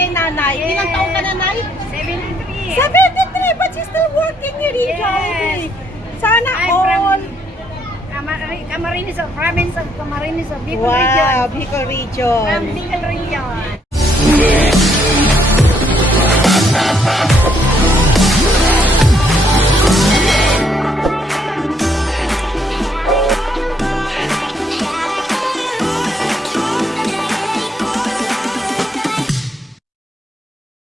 kay nanay. Ilang taon ka na, nay? 73. 73, but she's still working here in Jollibee. Sana all. Camarines of province of Camarines of Bicol Wow, region. Bicol region. From Bicol region.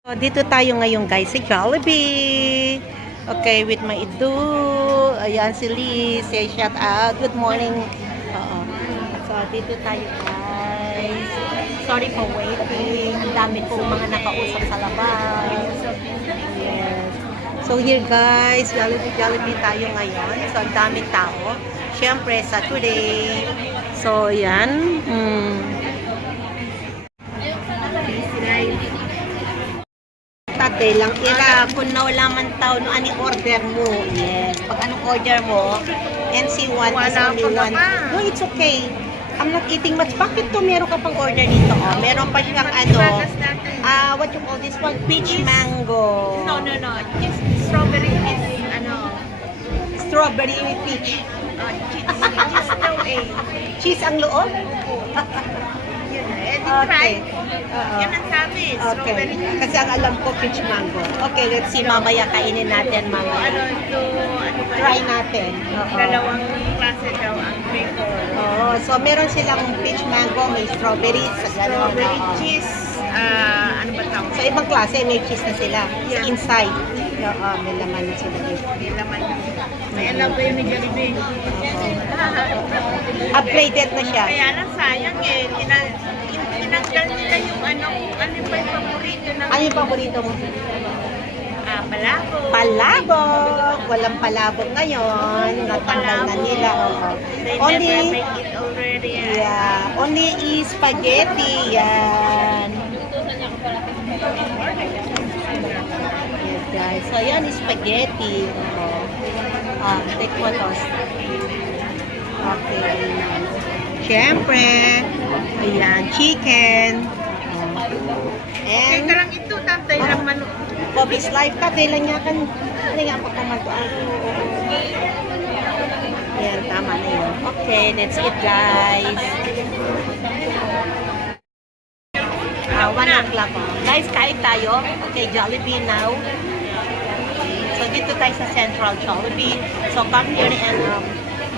So, dito tayo ngayon guys sa Jollibee. Okay, with my idu. Ayan si Liz. Say shout out. Good morning. Oo. So, dito tayo guys. Sorry for waiting. Ang dami kong mga nakausap sa labas. Yes. So, here guys. Jollibee tayo ngayon. So, ang daming tao. Siyempre, Saturday. So, ayan. Tate lang ira kung wala man tao no ani order mo. Yes. Pag anong order mo, NC1 is only one. No, it's okay. I'm not eating much. Bakit to meron ka pang order dito? Oh, meron pa siyang ano, what you call this one? Peach mango. No. Just strawberry is Strawberry with peach. just no A. Cheese ang loob? Okay. Yan ang sabi, strawberry. Okay. Kasi ang alam ko, peach mango. Okay, let's see. Mamaya kainin natin mga. Ano ba? Try natin. Oo. Dalawang klase daw ang flavor. Oh, so meron silang peach mango, may strawberries, sa gano'n. Strawberry cheese, ano ba tawag? So ibang klase, may cheese na sila. Yeah. Sa inside. Oo, may laman na sila dito. Hindi naman. May alam ko yun ni Jollibee. Upgraded na siya. Kaya lang sayang eh. Tinanggal nila yung ano ba yung paborito ng Ano yung paborito mo? palabok. Palabok. Walang palabok ngayon. Natanggal na nila. Oo. They Only, never make it already. yeah, only is spaghetti. Yan. Yes, guys. So, yan is spaghetti. Take photos. Okay. Siyempre, ayan, chicken. Kaya And, lang ito, tatay lang manok. Bobby's Life ka, kailan niya kan, ano nga pa kumagawa. Yan, tama na yun. Okay, that's it guys. 1 o'clock. Guys, kain tayo. Okay, Jollibee now. So, dito tayo sa Central Jollibee. So, come here and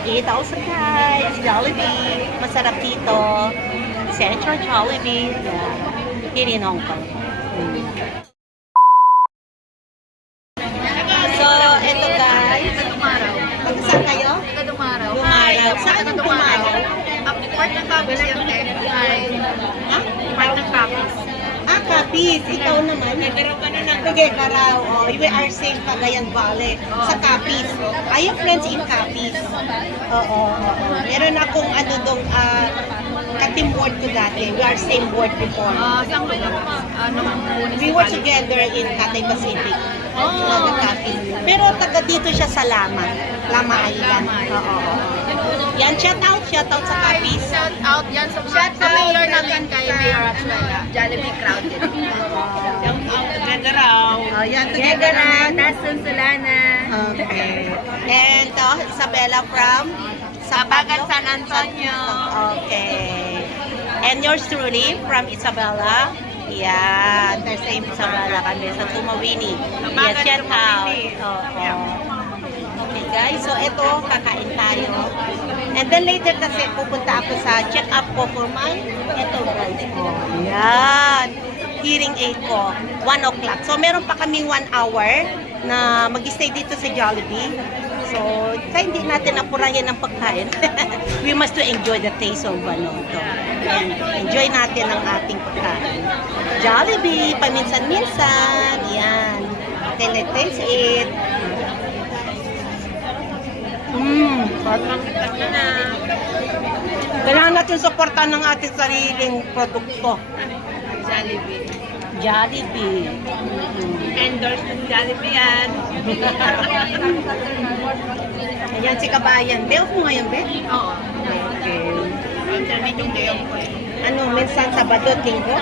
eat also guys. Jollibee. Masarap dito. Central Jollibee. Yeah. Here in Hong Kong. So, eto guys. Magkasal kayo? Dumaraw. Dumaraw. Saan ang dumaraw? Ang part ng copies yung ay Ha? part ng copies. Ah, Capiz. Ikaw naman. Nagaraw ka na ng Sige, Karaw. Oh, we are same Cagayan Valley. Sa Capiz. I have friends in Capiz. Oo. Meron akong ano dong, ka-team board ko dati. We are same board before. saan ba yung We were together in Catay Pacific. Taga Capiz. Pero taga dito siya sa Lama. Lama Island. Oo. Yan, shout out sa Capiz. Shout out yan sa mayor natin kay Mayor Azuela. Jollibee crowd din. Shout out together raw. Oh, yan, Together raw. Tasun Solana. Okay. And Isabella from Sabagan San Antonio. Okay. And yours truly from Isabella. Yeah, there's same Isabella kami sa Tumawini. Yes, shout out. Okay guys, so ito, kakain tayo. And then later kasi pupunta ako sa check-up ko for my, ito guys. Oh, yan. Hearing aid ko, 1 o'clock. So meron pa kaming 1 hour na mag-stay dito sa Jollibee. So, kaya hindi natin apurahin ang pagkain. We must to enjoy the taste of ano ito. And enjoy natin ang ating pagkain. Jollibee, paminsan-minsan. Yan. Then let's taste it. Pagkakita na. Kailangan natin supportan ng ating sariling produkto. Jollibee. Jollibee. Endorse ng Jollibee yan. Ayan si Kabayan. Be, off mo ngayon, Be? Oo. Okay. Intermediate day off ko eh. Ano, minsan Sabado, Linggo?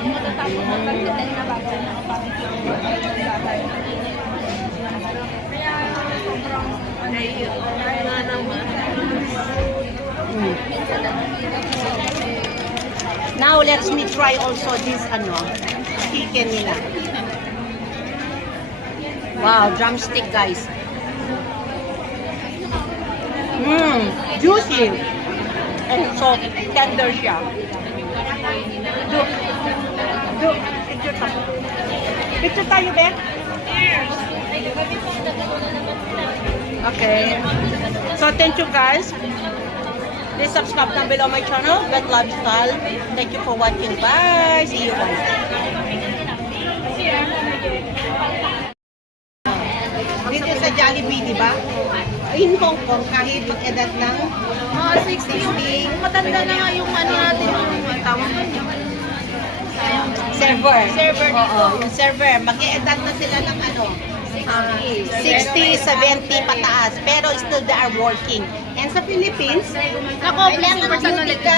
Now, let's me try also this, ano, chicken nila. Wow, drumstick, guys. Juicy. And so, tender siya. Do, picture tayo. Picture tayo, Ben? Okay. So, thank you, guys. Please subscribe down below my channel, Bet Lifestyle. Thank you for watching. Bye! See you guys. Dito sa Jollibee, di ba? In Hong Kong, kahit mag-edad ng Mga 60. Matanda na nga yung ano natin. Ang tawag mo yun. server. Server dito. Oo, yung server. Mag-edad na sila ng ano, 60, 70 pataas. Pero still they are working. And sa Philippines, Ako, bless the personality ka.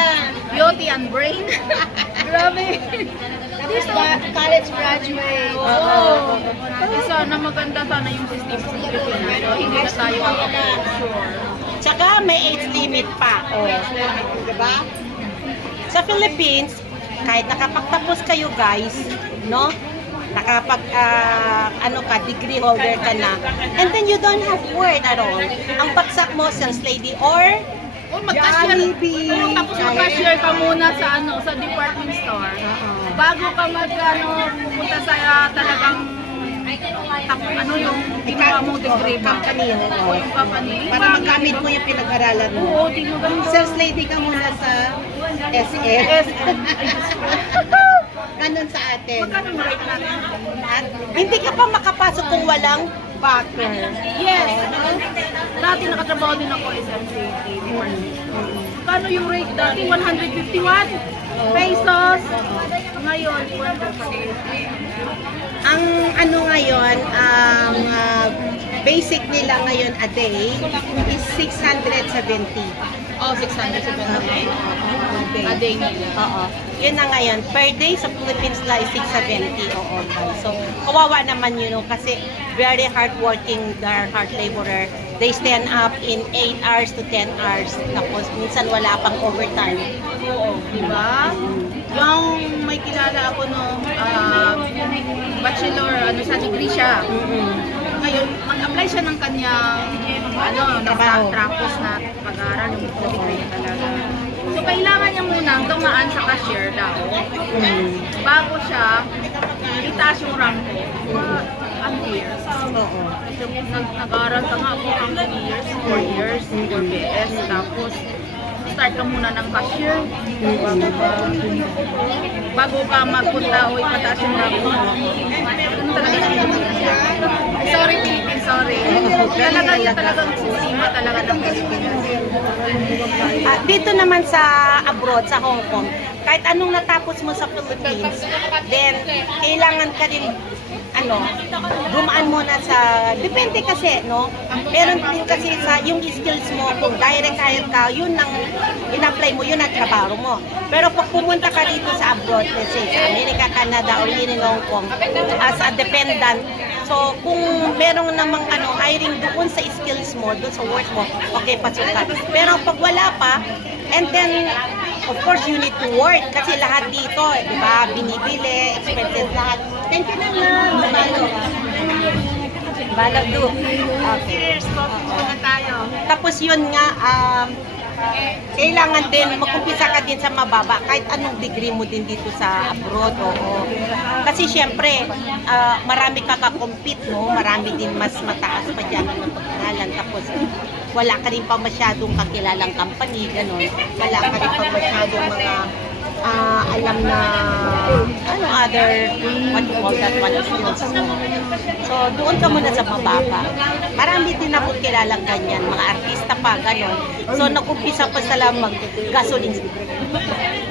Beauty and brain. Grabe. Dito, college graduate. Oo. Sana maganda sana yung system sa Pilipinas. So, hindi na tayo sure. tsaka may age limit pa. Oh. Diba? Sa Philippines, kahit nakapagtapos kayo guys, no? Nakapag, ano ka, degree holder ka na, and then you don't have work at all. Ang bagsak mo, sales lady or Oh, mag-cashier. Jollibee. Oh, tapos mag-cashier ka muna sa ano, sa department store. Bago ka pumunta sa talagang ano yung ginawa mong degree mo. company. Oo, yung company. Para magamit mo yung pinag-aralan mo. Oo, di mo ganun. Sales lady ka muna sa SF. Ganun sa atin. Magkano yung rate natin? At hindi ka pa makapasok kung walang backer. Yes. Dati nakatrabaho din ako SMC. Magkano yung rate dati? 151 pesos. Ngayon, 150. Ang ano ngayon, ang basic nila ngayon a day is 670. Oh, 670. Okay. A day nila. Oo. Yun na ngayon. Per day sa Philippines lang is 670. Oo. So, kawawa naman yun, no? Kasi very hard working, they're hard laborer. They stand up in 8 hours to 10 hours. Tapos, minsan wala pang overtime. Oo, di ba? Yung may kilala ako no, bachelor, ano sa degree siya. Ngayon, mag-apply siya ng kanyang Trabaho. tapos na pag-aaral yung degree talaga. So, kailangan niya munang dumaan sa cashier daw. Bago siya, itaas yung rank ko. Ang years. Oo. So, nag-aaral ka nga ako ang 3 years, 4 years, 4 BS, tapos start ka muna ng cashier. Bago ka magpunta o ipataas yung rank mo. Ganun talaga siya. Sorry, Philippines, sorry. Talaga yun talagang sistema talaga ng Pilipinas. Dito naman sa abroad, sa Hong Kong, kahit anong natapos mo sa Philippines, then kailangan ka din dumaan muna sa, depende kasi, no? Meron din kasi sa, yung skills mo, kung direct hire ka, yun ang in-apply mo, yun ang trabaho mo. Pero pag pumunta ka dito sa abroad, let's say, sa Amerika, Canada, or here in Hong Kong, as a dependent, so kung meron namang hiring doon sa skills mo, doon sa work mo, okay, pasok ka. Pero pag wala pa, and then, of course, you need to work kasi lahat dito, di ba, binibili, expenses lahat. Thank you naman. Balo do. Okay. Cheers, coffee muna tayo. Tapos yun nga, kailangan din, mag-umpisa ka din sa mababa, kahit anong degree mo din dito sa abroad. Oo. Kasi syempre, marami ka ka-compete, no? Marami din mas mataas pa dyan ng pag-aralan. Tapos, wala ka rin pa masyadong kakilalang company, gano'n. Wala ka rin pa masyadong mga alam na other, what you call that one, skills mo. So, doon ka muna sa mababa. Marami din ako kilalang ganyan, mga artista pa, gano'n. So, nag-umpisa pa sila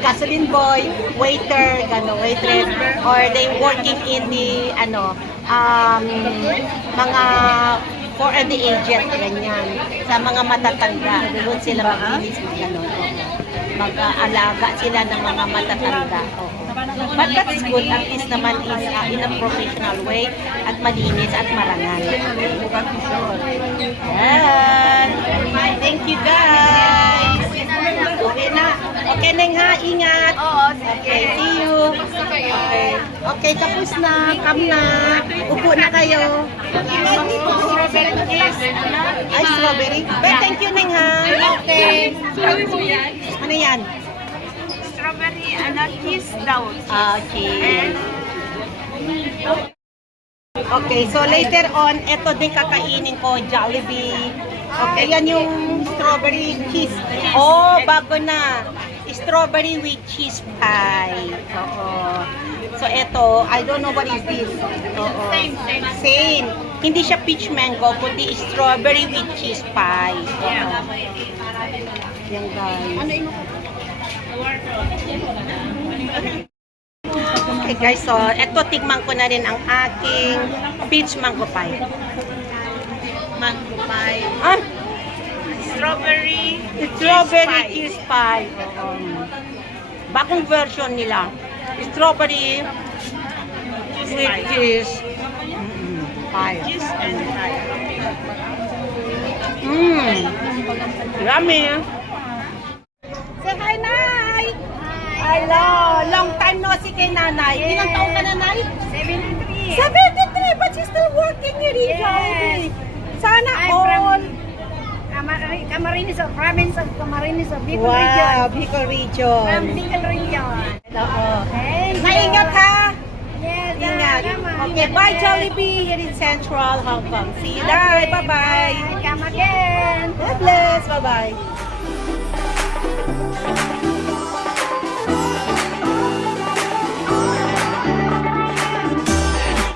gasoline boy, waiter, gano'n, waitress, or they working in the, mga for the agent, ganyan. Sa mga matatanda, doon sila maglinis, gano'n. mag-aalaga sila ng mga matatanda. Oo. But that's good, at least naman is in a professional way at malinis at marangal. Yan. Thank you guys. Okay na. Okay na ha, ingat. Oo, Okay, see you. Okay. Okay, tapos na. Come na. Upo na kayo. Ay, strawberry. But thank you, Neng ha. Okay. Ano yan? Strawberry, kiss daw. Okay. Okay, so later on, ito din kakainin ko, Jollibee. Okay, yan yung strawberry cheese. Oh, bago na. Strawberry with cheese pie. Oo. So ito, I don't know what is this. Oo. Same. Hindi siya peach mango, kundi strawberry with cheese pie. Oo. Yan guys. Okay guys, so eto tikman ko na rin ang aking peach mango pie. Mango pie. Ah, Strawberry. cheese pie. Bagong version nila. Strawberry with cheese pie. Cheese and pie. Yummy. Say hi, Nay. Hello. Long time no see kay Nanay. Ilang taon ka na, Nay? 73. 73, but she's still working here in Jollibee. Sana I'm all. Camarines of province of Camarines of Bicol Wow, region. Bicol region. From Bicol region. Oo. Thank you. Naingat ha. Yes, Ingat. come on. Okay, bye Jollibee here in Central Hong Kong. See you there. Bye-bye. Come again. God bless. Bye-bye.